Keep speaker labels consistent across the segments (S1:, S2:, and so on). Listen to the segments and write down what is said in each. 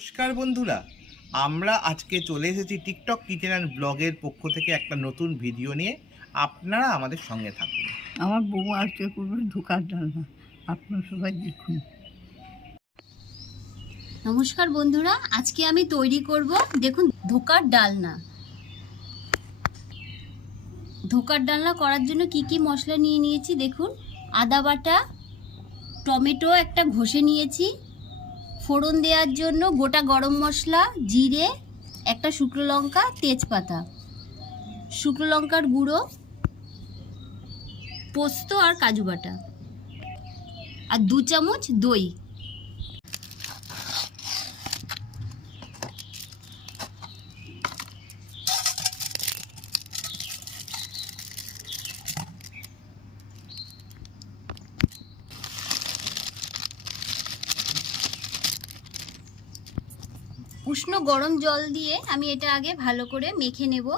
S1: নমস্কার বন্ধুরা আমরা আজকে চলে এসেছি টিকটক কিচেন অ্যান্ড ব্লগের পক্ষ থেকে একটা নতুন ভিডিও নিয়ে। আপনারা আমাদের সঙ্গে থাকুন।
S2: আমার বউ আজকে করবে ধোকার ডালনা। আপনারা সবাই দেখুন।
S3: নমস্কার বন্ধুরা আজকে আমি তৈরি করব দেখুন ধোকার ডালনা। ধোকার ডালনা করার জন্য কি কি মশলা নিয়ে নিয়েছি দেখুন। আদা বাটা টমেটো একটা ঘষে নিয়েছি। ফোড়ন দেওয়ার জন্য গোটা গরম মশলা, জিরে, একটা শুকনো লঙ্কা, তেজপাতা। শুকনো লঙ্কার গুঁড়ো, পোস্ত আর কাজু বাটা। আর দু চামচ দই। গরম জল দিয়ে আমি এটা আগে ভালো করে মেখে নেব।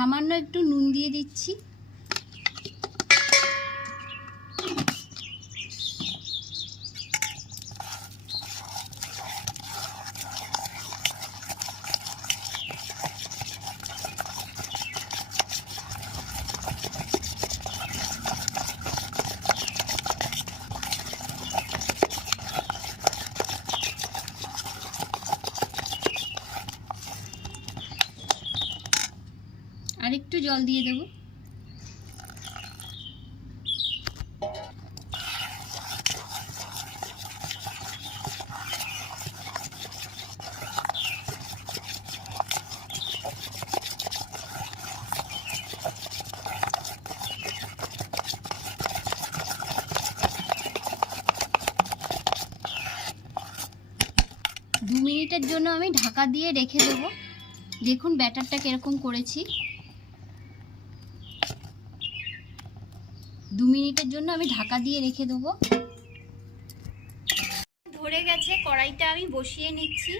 S3: সামান্য একটু নুন দিয়ে দিচ্ছি। আর একটু জল দিয়ে দেবো। দু মিনিটের জন্য আমি ঢাকা দিয়ে রেখে দেবো। দেখুন ব্যাটারটা কীরকম করেছি দু মিনিটের জন্য আমি ঢাকা দিয়ে রেখে দেবো। ধরে গেছে, কড়াইটা আমি বসিয়ে নিচ্ছি।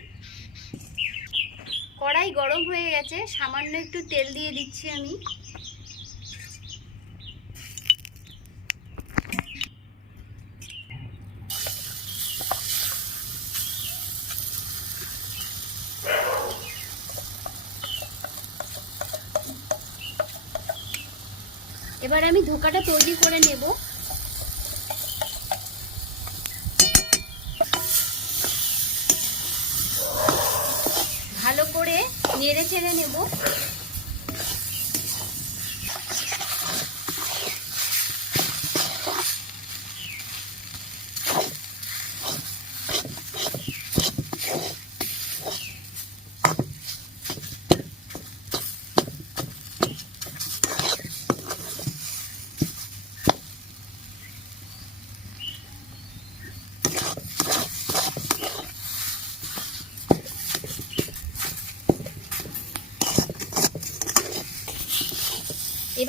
S3: কড়াই গরম হয়ে গেছে, সামান্য একটু তেল দিয়ে দিচ্ছি আমি। এবার আমি ধোকাটা তৈরি করে নেব। ভালো করে নেড়ে চেড়ে নেব।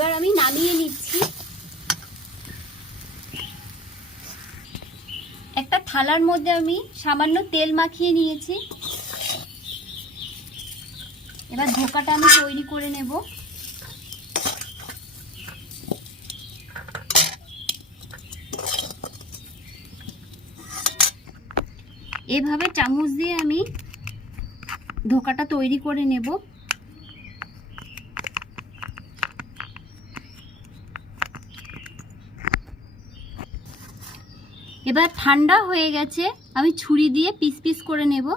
S3: এবার আমি নামিয়ে নিচ্ছি। একটা থালার মধ্যে আমি সামান্য তেল মাখিয়ে নিয়েছি। এবার ধোকাটা আমি তৈরি করে নেব। এভাবে চামচ দিয়ে আমি ধোকাটা তৈরি করে নেব। এবার ঠান্ডা হয়ে গেছে আমি ছুরি দিয়ে পিস পিস করে নেব।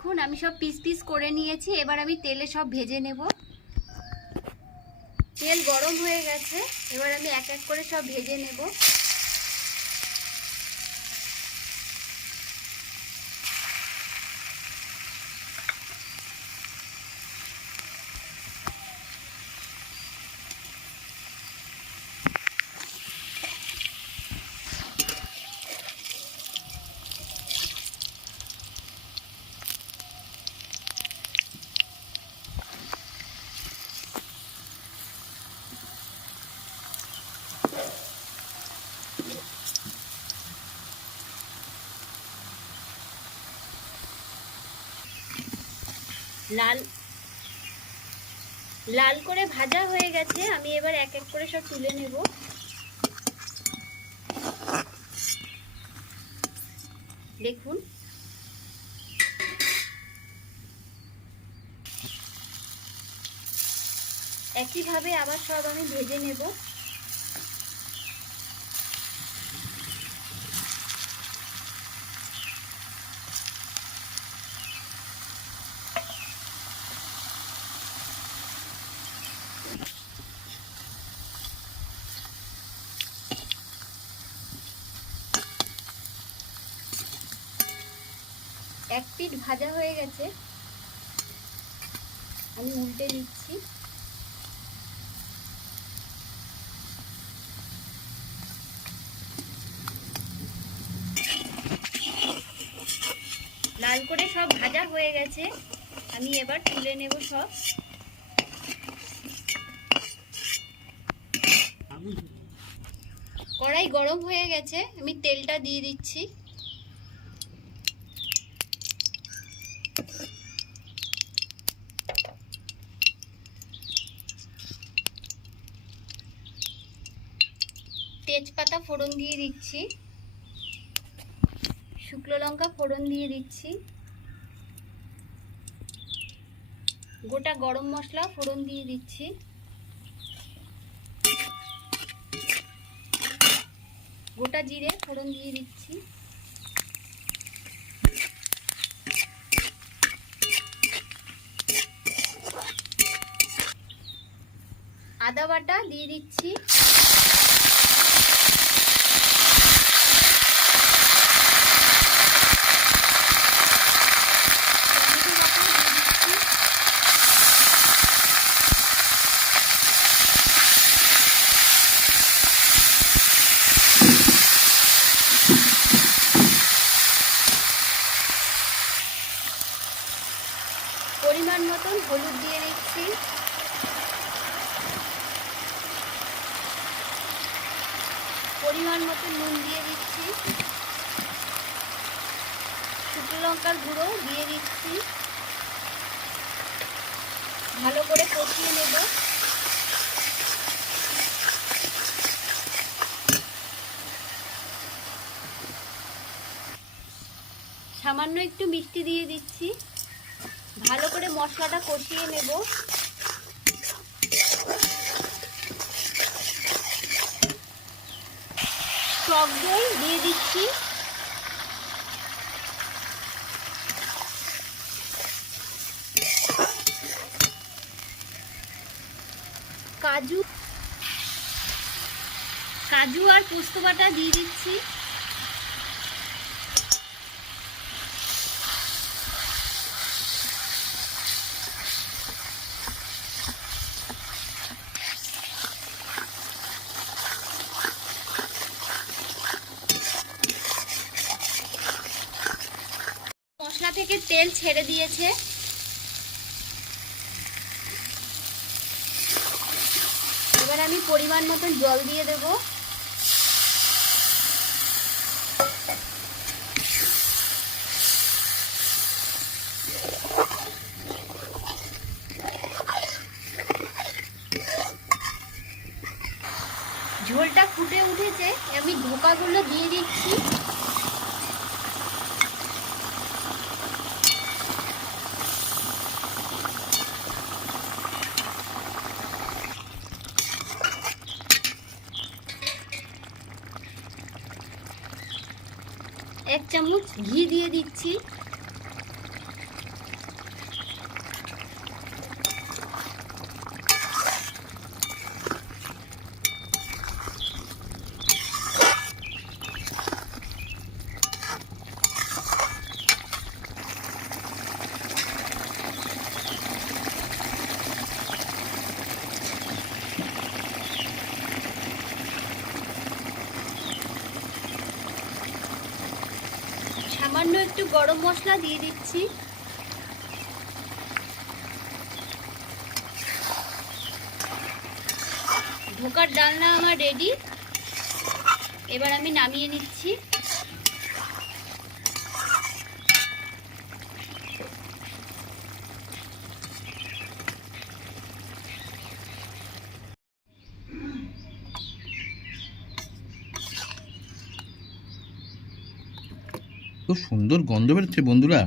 S3: দেখুন, আমি সব পিস পিস করে নিয়েছি, এবার আমি তেলে সব ভেজে নেব। তেল গরম হয়ে গেছে, এবার আমি এক এক করে সব ভেজে নেব। লাল লাল করে ভাজা হয়ে গেছে। আমি এবার এক এক করে সব তুলে নেব। দেখুন। একইভাবে আবার সব আমি ভেজে নেব। এক পিঠ ভাজা হয়ে গেছে। আমি উল্টে দিচ্ছি। লাল করে সব ভাজা হয়ে গেছে। আমি এবার তুলে নেব সব। কড়াই গরম হয়ে গেছে। আমি তেলটা দিয়ে দিচ্ছি। তেজপাতা ফোড়ন দিয়ে দিচ্ছি। শুকনো লঙ্কা ফোড়ন দিয়ে দিচ্ছি। গোটা গরম মশলা ফোড়ন দিয়ে দিচ্ছি। গোটা জিরে ফোড়ন দিয়ে দিচ্ছি। আদা বাটা দিয়ে দিচ্ছি টমেটো বাটা দিয়ে দিচ্ছি পরিমাণ মতন হলুদ দিয়ে দিচ্ছি পরিমাণ মতন নুন দিয়ে দিচ্ছি। শুকনো লঙ্কার গুঁড়ো দিয়ে দিচ্ছি। ভালো করে কষিয়ে নেব। সামান্য একটু মিষ্টি দিয়ে দিচ্ছি। ভালো করে মশলাটা কষিয়ে নেব। টক দই দিয়ে দিচ্ছি। কাজু কাজু আর পোস্ত বাটা দিয়ে দিচ্ছি মশলা থেকে তেল ছেড়ে দিয়েছে। এবার আমি পরিমাণ মতন জল দিয়ে দেব। ঝোলটা ফুটে উঠেছে, আমি ধোকাগুলো দিয়ে দিচ্ছি। এক চামচ ঘি দিয়ে দিচ্ছি। একটু গরম মশলা দিয়ে দিচ্ছি। ঢোকার ডালনা আমার রেডি এবার আমি নামিয়ে নিচ্ছি।
S1: সুন্দর গন্ধ বেরোচ্ছে, বন্ধুরা।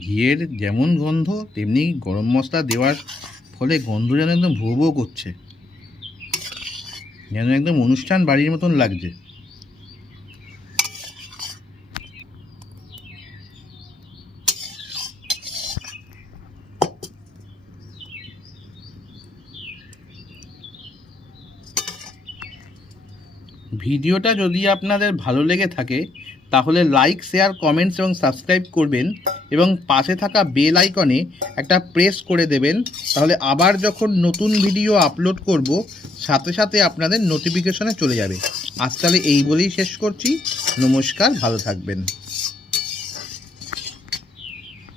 S1: ঘিয়ের যেমন গন্ধ, তেমনি গরম মশলা দেওয়ার ফলে গন্ধ যেন একদম ভো ভো করছে। যেন একদম অনুষ্ঠান বাড়ির মতন লাগছে। ভিডিওটা যদি আপনাদের ভালো লেগে থাকে, তাহলে লাইক শেয়ার কমেন্টস এবং সাবস্ক্রাইব করবেন এবং পাশে থাকা বেল আইকনে একটা প্রেস করে দেবেন। তাহলে আবার যখন নতুন ভিডিও আপলোড করব, সাথে সাথে আপনাদের নোটিফিকেশনে চলে যাবে। আজ তাহলে এই বলেই শেষ করছি। নমস্কার, ভালো থাকবেন।